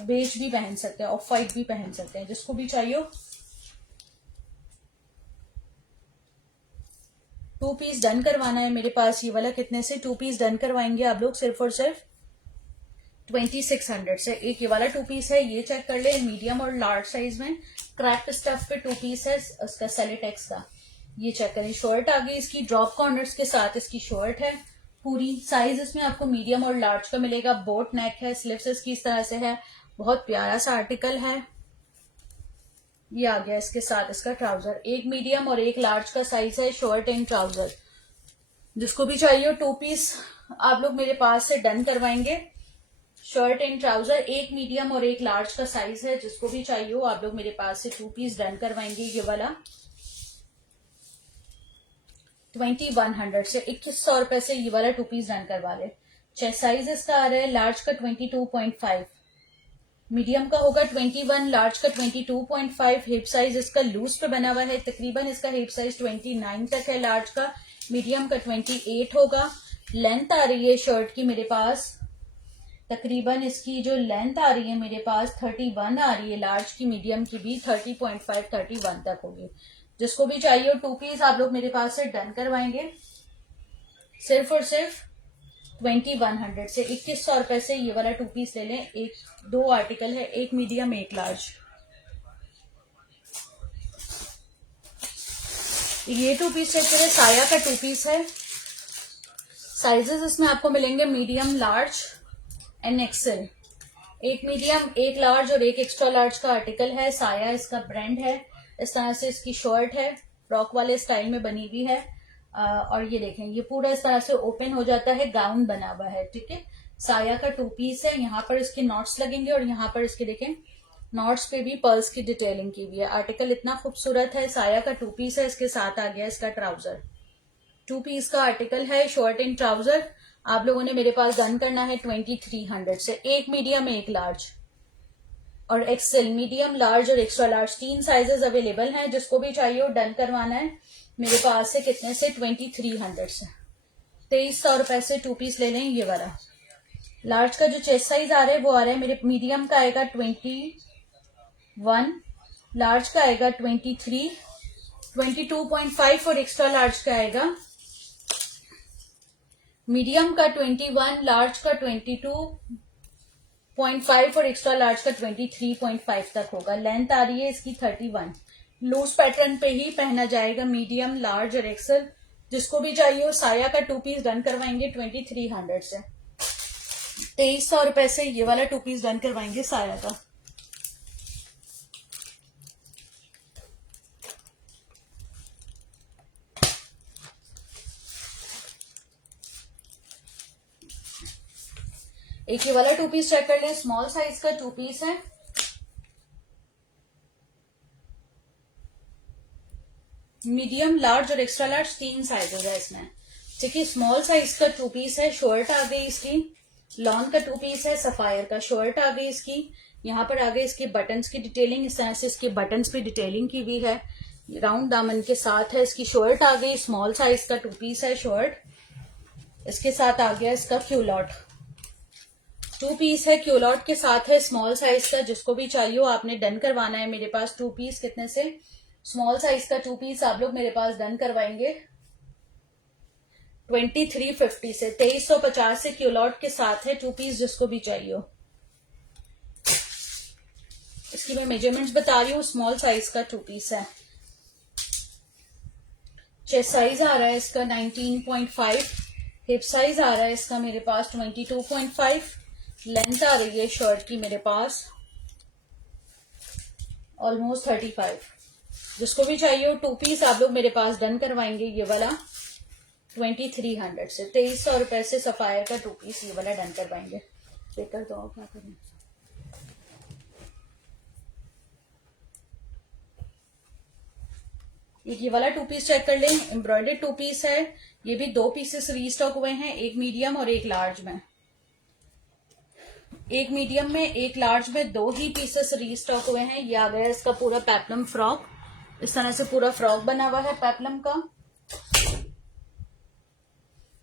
बेज भी पहन सकते हैं, ऑफ वाइट भी पहन सकते हैं, जिसको भी चाहिए। 2 पीस डन करवाना है मेरे पास ये वाला। कितने से 2 पीस डन करवाएंगे आप लोग? सिर्फ और सिर्फ 2600 से। एक ये वाला 2 पीस है, ये चेक कर ले, मीडियम और लार्ज साइज में क्रैफ्ट स्टफ पे 2 पीस है उसका सेलिटेक्स का, ये चेक करें। शर्ट आ गई इसकी, ड्रॉप कॉर्नर्स के साथ इसकी शर्ट है पूरी। साइज इसमें आपको मीडियम और लार्ज का मिलेगा। बोट नेक है, स्लिप्स इसकी इस तरह से है, बहुत प्यारा सा आर्टिकल है। ये आ गया इसके साथ इसका ट्राउजर, एक मीडियम और एक लार्ज का साइज है शर्ट एंड ट्राउजर। जिसको भी चाहिए 2 पीस आप लोग मेरे पास से डन करवाएंगे। शर्ट एंड ट्राउजर, एक मीडियम और एक लार्ज का साइज है, जिसको भी चाहिए आप लोग मेरे पास से 2 पीस डन करवाएंगे। ये वाला 2100 से 2100 रुपए से ये वाला 2 पीस डन करवा ले। चेस्ट साइज इसका आ रहा है लार्ज का 22.5, मीडियम का होगा 21, लार्ज का 22.5। हिप साइज इसका लूज पे बना हुआ है, तकरीबन इसका हिप साइज 29 तक है लार्ज का, मीडियम का 28 होगा। लेंथ आ रही है शर्ट की मेरे पास तकरीबन, इसकी जो लेंथ आ रही है मेरे पास 31 आ रही है, लार्ज की, मीडियम की भी 30.5 31 तक होगी। जिसको भी चाहिए 2 पीस आप लोग मेरे पास से डन करवाएंगे सिर्फ और सिर्फ 2100 से। 2100 रुपए से ये वाला 2 पीस ले लें। 2 आर्टिकल है, एक मीडियम एक लार्ज। ये 2 पीस चेक करें, साया का 2 पीस है। साइजेस इसमें आपको मिलेंगे मीडियम, लार्ज एंड एक्सेल। एक मीडियम, एक लार्ज और एक एक्स्ट्रा लार्ज का आर्टिकल है। साया इसका ब्रांड है, इस तरह से इसकी शर्ट है, फ्रॉक वाले स्टाइल में बनी हुई है। और ये देखें, ये पूरा इस तरह से ओपन हो जाता है, गाउन बना हुआ है, ठीक है। साया का 2 पीस है, यहाँ पर इसके नॉट्स लगेंगे और यहाँ पर इसके देखें नॉट्स पे भी पर्ल्स की डिटेलिंग की हुई है। आर्टिकल इतना खूबसूरत है, साया का 2 पीस है, इसके साथ आ गया इसका ट्राउजर। 2 पीस का आर्टिकल है, शर्ट एंड ट्राउजर। आप लोगों ने मेरे पास डन करना है 2300 से। एक मीडियम एक लार्ज और एक्सेल, मीडियम, लार्ज और एक्स्ट्रा लार्ज 3 साइजेस अवेलेबल हैं। जिसको भी चाहिए डन करवाना है मेरे पास से। कितने से? 2300 से। 2300 रुपए से 2 पीस ले लें ये वाला। लार्ज का जो चेस्ट साइज आ रहा है वो आ रहा है मेरे, मीडियम का आएगा 21, लार्ज का आएगा 23, 22.5 और एक्स्ट्रा लार्ज का आएगा मीडियम का 21, लार्ज का 22.5 और एक्स्ट्रा लार्ज का 23.5 तक होगा। लेंथ आ रही है इसकी 31। लूज पैटर्न पे ही पहना जाएगा, मीडियम, लार्ज और एक्सेल। जिसको भी चाहिए साया का 2 पीस डन करवाएंगे 2300 से। 2300 रुपए से ये वाला 2 पीस डन करवाएंगे साया का। एक ये वाला 2 पीस चेक कर लें, स्मॉल साइज का 2 पीस है। मीडियम, लार्ज और एक्स्ट्रा लार्ज 3 साइजेस है इसमें, ठीक है। स्मॉल साइज का 2 पीस है। शर्ट आ गई इसकी, लॉन का 2 पीस है, सफायर का शर्ट आ गई इसकी। यहाँ पर आ गई इसके बटन्स की डिटेलिंग, इस तरह से इसके बटन्स पे डिटेलिंग की हुई है, राउंड दामन के साथ है। इसकी शर्ट आ गई, स्मॉल साइज का 2 पीस है शर्ट। इसके साथ आ गया इसका क्यूलॉट 2 पीस है, क्यूलॉट के साथ है, स्मॉल साइज का। जिसको भी चाहिए आपने डन करवाना है मेरे पास 2 पीस। कितने से? स्मॉल साइज का 2 पीस आप लोग मेरे पास डन करवाएंगे 2350 से। 2350 से क्यूलॉट के साथ है 2 पीस, जिसको भी चाहिए। इसकी मैं मेजरमेंट्स बता रही हूँ। स्मॉल साइज का 2 पीस है। चेस्ट साइज आ रहा है इसका 19.5, हिप साइज आ रहा है इसका मेरे पास 22.5, लेंथ आ रही है शर्ट की मेरे पास ऑलमोस्ट 35। जिसको भी चाहिए हो 2 पीस आप लोग मेरे पास डन करवाएंगे ये वाला 2300 से, 2300 रुपए से सफायर का 2 पीस ये वाला डन करवाएंगे। लेकर दो क्या करें। ये वाला 2 पीस चेक कर लें, एम्ब्रॉयडर्ड 2 पीस है। ये भी 2 पीसेस रीस्टॉक हुए हैं, एक मीडियम और एक लार्ज में। एक मीडियम में एक लार्ज में 2 ही पीसेस रीस्टॉक हुए हैं। ये आ गया इसका पूरा पेप्लम फ्रॉक। इस तरह से पूरा फ्रॉक बना हुआ है पेप्लम का,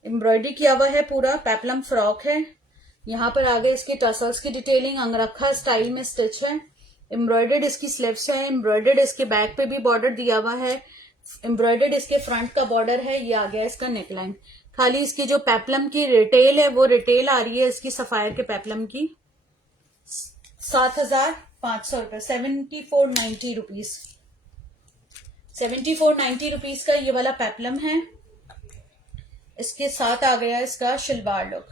एम्ब्रॉयडरी किया हुआ है, पूरा पेप्लम फ्रॉक है। यहाँ पर आगे इसकी टसल्स की डिटेलिंग अंगरखा स्टाइल में स्टिच है। एम्ब्रॉयडर्ड इसकी स्लीव्स है, एम्ब्रॉयडर्ड इसके बैक पे भी बॉर्डर दिया हुआ है, एम्ब्रॉयडर्ड इसके फ्रंट का बॉर्डर है। ये आ गया इसका नेकलाइन। खाली इसकी जो पेप्लम की रिटेल है वो रिटेल आ रही है इसकी सफायर के पेप्लम की 7500 रुपए, 7490 रुपीज। 7490 रुपीज का ये वाला पेप्लम है। इसके साथ आ गया इसका शलवार लुक।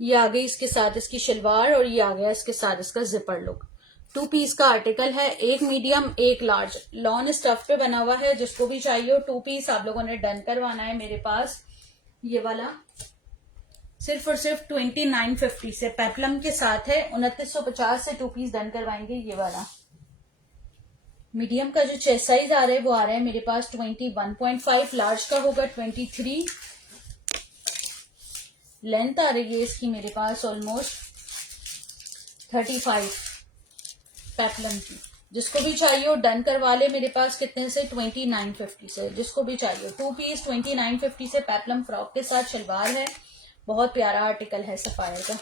ये आ गई इसके साथ इसकी शलवार और ये आ गया इसके साथ इसका जिपर लुक। 2 पीस का आर्टिकल है, एक मीडियम एक लार्ज, लॉन स्टफ पे बना हुआ है। जिसको भी चाहिए हो 2 पीस आप लोगों ने डन करवाना है मेरे पास। ये वाला सिर्फ और सिर्फ 2950 से पेप्लम के साथ है। 2950 से 2 पीस डन करवाएंगे। ये वाला मीडियम का जो चेस्ट साइज आ रहा है वो आ रहा है मेरे पास 21.5, लार्ज का होगा 23, लेंथ आ रही है इसकी मेरे पास ऑलमोस्ट 35 पेप्लम की। जिसको भी चाहिए हो डन करवा ले मेरे पास। कितने से 2950 से। जिसको भी चाहिए 2 पीस 2950 से पेप्लम फ्रॉक के साथ शलवार है। बहुत प्यारा आर्टिकल है सफायर का।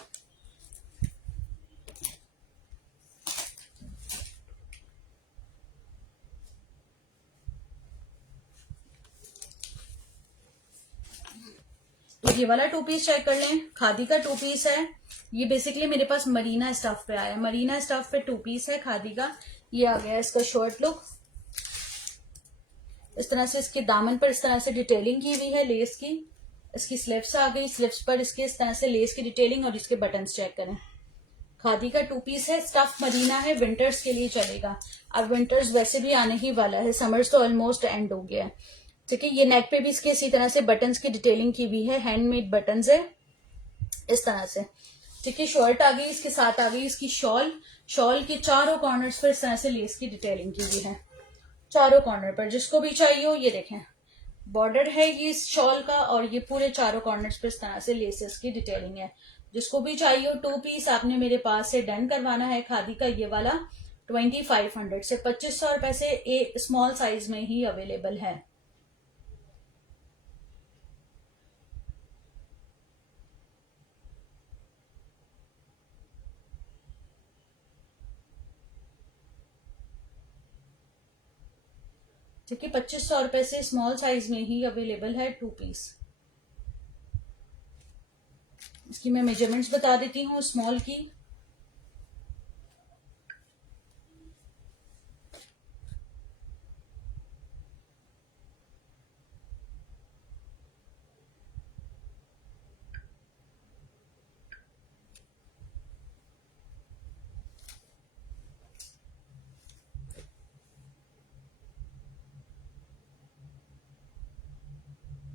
तो ये वाला 2 पीस चेक कर लें, खादी का 2 पीस है। ये बेसिकली मेरे पास मरीना स्टफ पे आया है, मरीना स्टफ पे 2 पीस है खादी का। ये आ गया इसका शॉर्ट लुक। इस तरह से इसके दामन पर इस तरह से डिटेलिंग की हुई है लेस की। इसकी स्लीव्स आ गई, स्लीव्स पर इसके इस तरह से लेस की डिटेलिंग और इसके बटन्स चेक करें। खादी का 2 पीस है, स्टफ मरीना है, विंटर्स के लिए चलेगा। अब विंटर्स वैसे भी आने ही वाला है, समर्स तो ऑलमोस्ट एंड हो गया है। ठीक है, ये नेक पे भी इसके इसी तरह से बटन्स की डिटेलिंग की हुई है, हैंडमेड बटन्स है इस तरह से। ठीक है, शर्ट आ गई, इसके साथ आ गई इसकी शॉल। शॉल के चारों कॉर्नर्स पर इस तरह से लेस की डिटेलिंग की हुई है, चारों कॉर्नर पर। जिसको भी चाहिए हो ये देखें, बॉर्डर है ये इस शॉल का और ये पूरे चारों कॉर्नर्स पर इस तरह से लेसेस की डिटेलिंग है। जिसको भी चाहिए हो 2 पीस आपने मेरे पास से डन करवाना है। खादी का ये वाला 2500 से 2500 रुपए से एक स्मॉल साइज में ही अवेलेबल है। ठीक है, 2500 रुपए से स्मॉल साइज में ही अवेलेबल है 2 पीस। इसकी मैं मेजरमेंट्स बता देती हूँ स्मॉल की।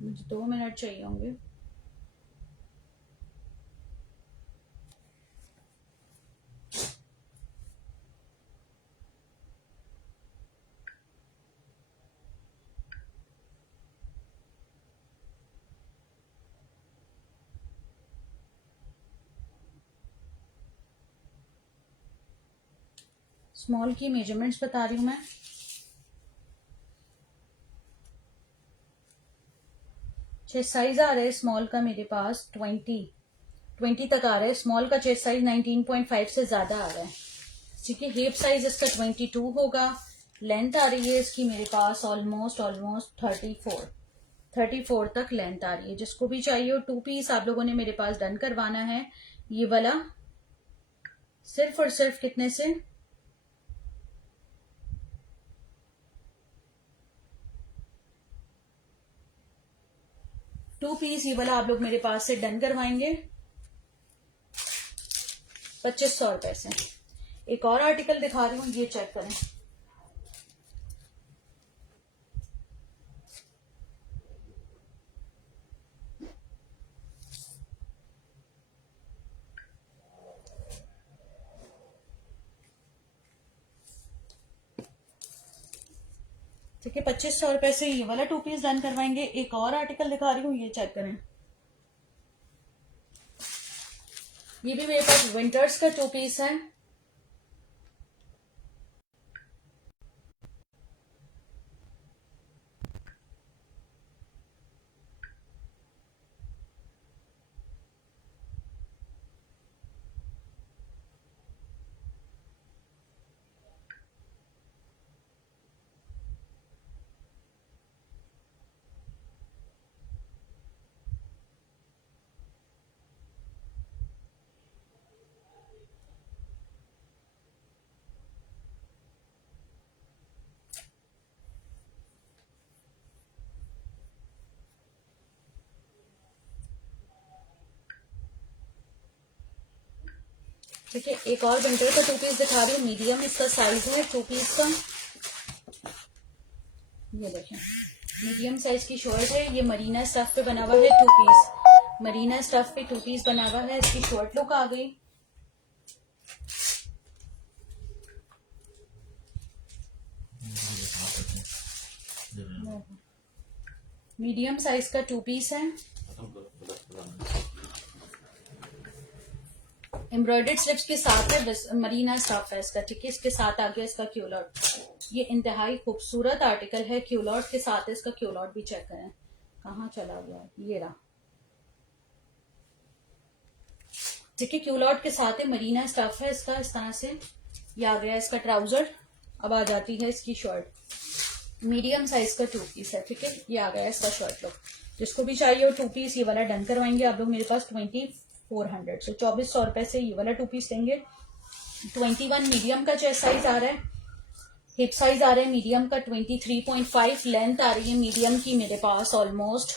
मुझे 2 मिनट चाहिए होंगे। स्मॉल की मेजरमेंट्स बता रही हूँ मैं। चेस्ट साइज आ रहा है स्मॉल का मेरे पास 20 तक आ रहा है। स्मॉल का चेस्ट साइज 19.5 से ज्यादा आ रहा है। ठीक है, हिप साइज इसका 22 होगा। लेंथ आ रही है इसकी मेरे पास ऑलमोस्ट 34 तक लेंथ आ रही है। जिसको भी चाहिए हो 2 पीस आप लोगों ने मेरे पास डन करवाना है। ये वाला सिर्फ और सिर्फ कितने से? 2 पीस ये वाला आप लोग मेरे पास से डन करवाएंगे 2500 रुपए से। एक और आर्टिकल दिखा रही हूँ, ये चेक करें। ठीक है, 2500 रुपए से ये वाला 2 पीस डन करवाएंगे। एक और आर्टिकल दिखा रही हूँ, ये चेक करें। ये भी मेरे पास विंटर्स का 2 पीस है। ठीक है, एक और विंटर का 2 पीस दिखा रही हूँ, मीडियम इसका साइज है 2 पीस का। ये देखें, मीडियम साइज की शर्ट है। ये मरीना स्टफ पे बना हुआ है 2 पीस। मरीना स्टफ पे 2 पीस बना हुआ है। इसकी शर्ट लुक आ गई। मीडियम साइज का 2 पीस है। एम्ब्रॉयडर्ड स्लिप्स के साथ है, मरीना स्टफ है इसका। ठीक है, इसके साथ आ गया इसका क्यूलॉट। ये इंतहाई खूबसूरत आर्टिकल है। क्यूलॉट के साथ है इसका। क्यूलॉट भी चेक करें कहाँ चला गया, ये रहा। ठीक है, क्यूलॉट के साथ है, मरीना स्टफ है इसका। इस तरह से ये आ गया इसका ट्राउजर। अब आ जाती है इसकी शर्ट। मीडियम साइज का 2 पीस है। ठीक है, ये आ गया इसका शर्ट लुक। जिसको भी चाहिए हो 2 पीस ये वाला डन करवाएंगे आप लोग मेरे पास 2400 से। 2400 रुपए से ये वाला 2 पीस लेंगे। 21 मीडियम का चेस्ट साइज आ रहा है। हिप साइज आ रहा है मीडियम का 23.5। लेंथ आ रही है मीडियम की मेरे पास ऑलमोस्ट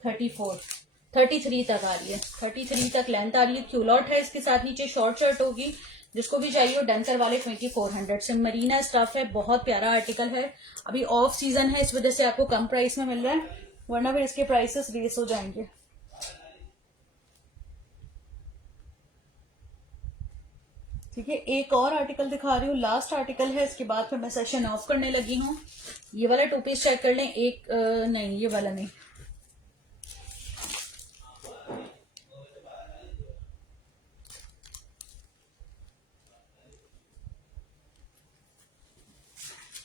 33 तक आ रही है। 33 तक लेंथ आ रही है। क्यूलॉट है इसके साथ। नीचे शॉर्ट शर्ट होगी। जिसको भी चाहिए डन करवा ले 2400 से। मरीना स्टफ है, बहुत प्यारा आर्टिकल है। अभी ऑफ सीजन है, इस वजह से आपको कम प्राइस में मिल रहा है, वरना फिर इसके प्राइसेस रेस हो जाएंगे। ठीक है, एक और आर्टिकल दिखा रही हूँ, लास्ट आर्टिकल है, इसके बाद फिर मैं सेशन ऑफ करने लगी हूँ। ये वाला 2 पीस चेक कर लें। एक नहीं, ये वाला नहीं,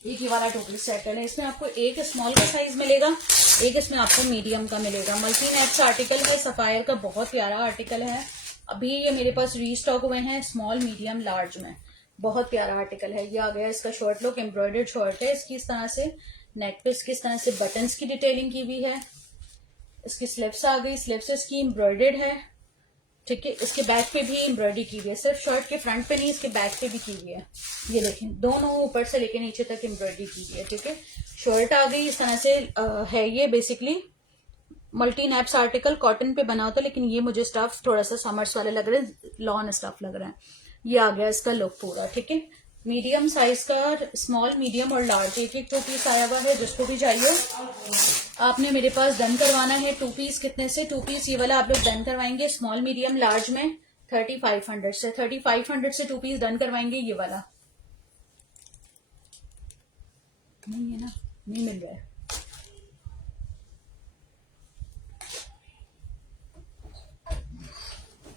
एक ये वाला 2 पीस चेक कर लें। इसमें आपको एक स्मॉल का साइज मिलेगा, एक इसमें आपको मीडियम का मिलेगा। मल्टी नेट्स आर्टिकल है, सफायर का बहुत प्यारा आर्टिकल है। अभी ये मेरे पास रीस्टॉक हुए हैं स्मॉल मीडियम लार्ज में। बहुत प्यारा आर्टिकल है। ये आ गया इसका शर्ट लुक। एम्ब्रॉयडर्ड शर्ट है इसकी। इस तरह से नेक पे इसकी इस तरह से बटन्स की डिटेलिंग की हुई है। इसकी स्लिप्स आ गई। स्लिप्स इसकी एम्ब्रॉयडर्ड है। ठीक है, इसके बैक पे भी एम्ब्रॉयडरी की हुई है। सिर्फ शर्ट के फ्रंट पे नहीं, इसके बैक पे भी की हुई है। ये देखें, दोनों ऊपर से लेके नीचे तक एम्ब्रॉयडरी की हुई है। ठीक है, शर्ट आ गई इस तरह से। है ये basically multi naps article, cotton पे बना होता है, लेकिन ये मुझे स्टफ थोड़ा सा समर्स वाले लग रहे हैं, लॉन स्टफ लग रहा है। ये आ गया इसका लुक पूरा। ठीक है, मीडियम साइज का, स्मॉल मीडियम और लार्ज एक 2 पीस आया हुआ है। जिसको भी चाहिए आपने मेरे पास डन करवाना है। 2 पीस कितने से? 2 पीस ये वाला आप लोग डन करवाएंगे स्मॉल मीडियम लार्ज में 3500 से। 3500 से 2 पीस डन करवाएंगे। ये वाला नहीं है ना, नहीं मिल रहा है।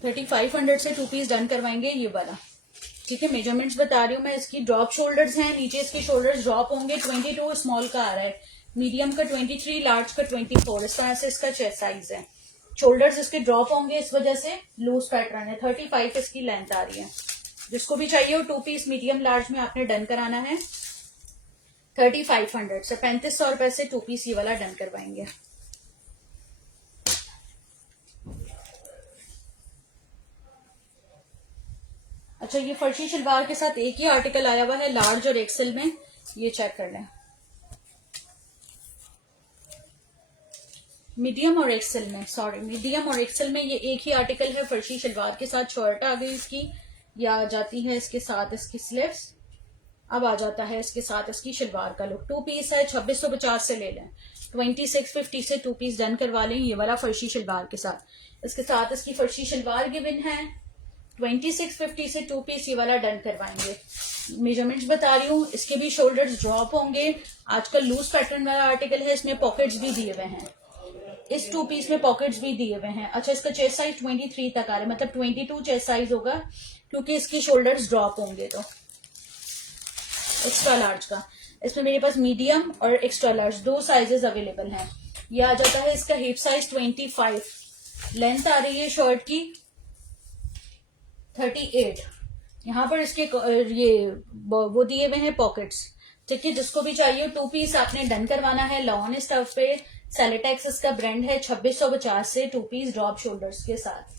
$3500 से 2 पीस डन करवाएंगे ये वाला। ठीक है, मेजरमेंट्स बता रही हूँ मैं इसकी। ड्रॉप शोल्डर्स हैं, नीचे इसके शोल्डर्स ड्रॉप होंगे। 22 स्मॉल का आ रहा है, मीडियम का 23, लार्ज का 24। इस तरह से इसका चेस्ट साइज है। शोल्डर्स इसके ड्रॉप होंगे, इस वजह से लूज पैटर्न है। 35 इसकी लेंथ आ रही है। जिसको भी चाहिए वो 2 पीस मीडियम लार्ज में आपने डन कराना है। 3500 से 3500 रुपए से 2 पीस ये वाला डन करवाएंगे। अच्छा, ये फर्शी शलवार के साथ एक ही आर्टिकल आया हुआ है लार्ज और एक्सेल में, ये चेक कर लें। मीडियम और एक्सेल में, सॉरी मीडियम और एक्सेल में ये एक ही आर्टिकल है। फर्शी शलवार के साथ शर्ट आ गई इसकी, या आ जाती है इसके साथ इसकी स्लीव्स, अब आ जाता है इसके साथ इसकी शलवार का लुक। 2 पीस है, 2650 से ले लें, 2650 से 2 पीस डन करवा लें ये वाला फर्शी शलवार के साथ। इसके साथ इसकी फर्शी शलवार गिवन है, 2650 से 2 पीस ये वाला डन करवाएंगे। मेजरमेंट्स बता रही हूँ, इसके भी शोल्डर्स ड्रॉप होंगे। आजकल लूज पैटर्न वाला आर्टिकल है, इसमें पॉकेट्स भी दिए हुए हैं, इस 2 पीस में पॉकेट्स भी दिए हुए हैं। अच्छा, इसका चेस्ट साइज 23 तक आ रहा है, मतलब 22 चेस्ट साइज होगा क्योंकि इसकी शोल्डर्स ड्रॉप होंगे। तो एक्स्ट्रा लार्ज का इसमें मेरे पास मीडियम और एक्स्ट्रा लार्ज 2 साइजेस अवेलेबल हैं। ये आ जाता है इसका हिप साइज 25, लेंथ आ रही है शर्ट की 38। यहाँ पर इसके ये वो दिए हुए हैं पॉकेट्स, ठीक है। जिसको भी चाहिए 2 पीस आपने डन करवाना है। लॉन स्टफ पे सेलेटेक्स इसका ब्रांड है, 2650 से 2 पीस ड्रॉप शोल्डर्स के साथ।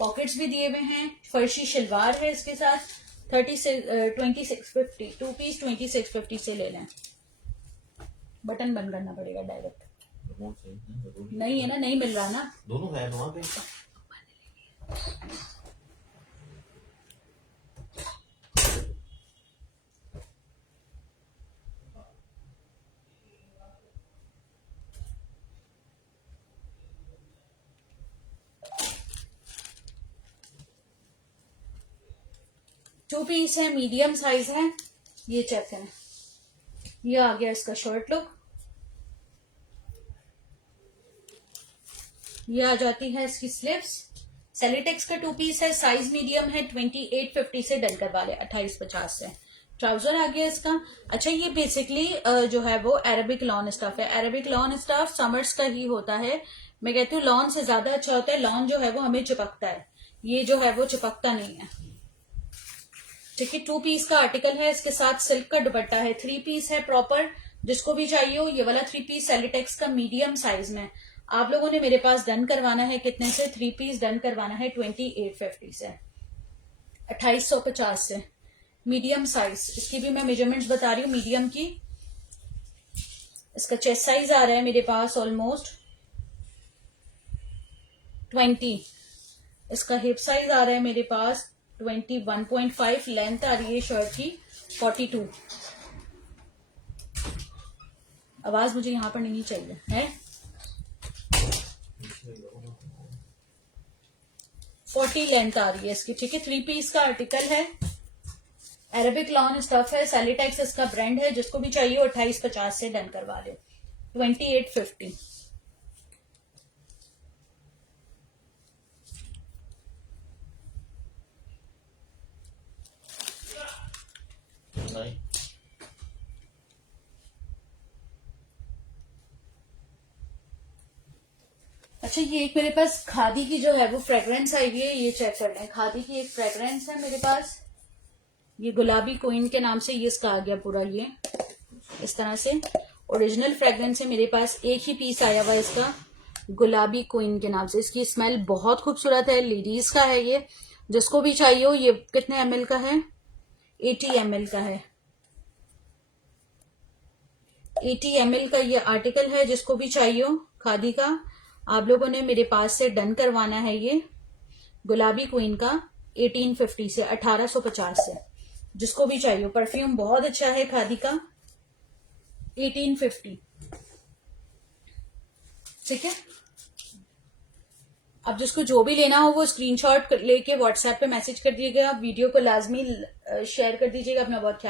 पॉकेट्स भी दिए हुए हैं, फर्शी शलवार है इसके साथ 2650, 2 पीस 2650 से ले लें। बटन बंद करना पड़ेगा डायरेक्ट, नहीं है ना, नहीं मिल रहा ना, दोनों है वहां पे। टू पीस है, मीडियम साइज है, ये चेक करें। ये आ गया इसका शर्ट लुक, ये आ जाती है इसकी स्लीव्स। सेलिटेक्स का 2 पीस है, साइज मीडियम है, 2850 से डन करवा ले, 2850 से। ट्राउजर आ गया इसका। अच्छा, ये बेसिकली जो है वो अरेबिक लॉन स्टफ है। अरेबिक लॉन स्टफ समर्स का ही होता है, मैं कहती हूँ लॉन से ज्यादा अच्छा होता है। लॉन जो है वो हमें चिपकता है, ये जो है वो चिपकता नहीं है, ठीक है। 2 पीस का आर्टिकल है, इसके साथ सिल्क का दुपट्टा है। 3 पीस है प्रॉपर, जिसको भी चाहिए हो ये वाला 3 पीस सेलिटेक्स का मीडियम साइज में आप लोगों ने मेरे पास डन करवाना है। कितने से? 3 पीस डन करवाना है 2850 से, 2850 से। मीडियम साइज, इसकी भी मैं मेजरमेंट्स बता रही हूँ मीडियम की। इसका चेस्ट साइज आ रहा है मेरे पास ऑलमोस्ट 20, इसका हिप साइज आ रहा है मेरे पास 21.5, लेंथ आ रही है शर्ट की 42। आवाज मुझे यहां पर नहीं चाहिए है। 40 लेंथ आ रही है इसकी, ठीक है। 3 पीस का आर्टिकल है, अरेबिक लॉन स्टफ है, सेलिटेक्स इसका ब्रांड है। जिसको भी चाहिए 2850 से डन करवा ले, 2850। अच्छा, ये एक मेरे पास खादी की जो है वो फ्रेग्रेंस आई हुई है, ये चेक कर लें। खादी की एक फ्रेग्रेंस है मेरे पास, ये गुलाबी क्वीन के नाम से ये इसका आ गया पूरा, ये इस तरह से ओरिजिनल फ्रेग्रेंस है मेरे पास। एक ही पीस आया हुआ है इसका गुलाबी क्वीन के नाम से। इसकी स्मेल बहुत खूबसूरत है, लेडीज का है ये। जिसको भी चाहिए हो, ये कितने ml का है? 80 ml का है, 80 ml का ये आर्टिकल है। जिसको भी चाहिए हो खादी का, आप लोगों ने मेरे पास से डन करवाना है। ये गुलाबी क्वीन का 1850 से, 1850 से। जिसको भी चाहिए, परफ्यूम बहुत अच्छा है खादी का, 1850, ठीक है। अब जिसको जो भी लेना हो वो स्क्रीनशॉट लेके व्हाट्सएप पे मैसेज कर दीजिएगा। वीडियो को लाजमी शेयर कर दीजिएगा। अपना बहुत ख्याल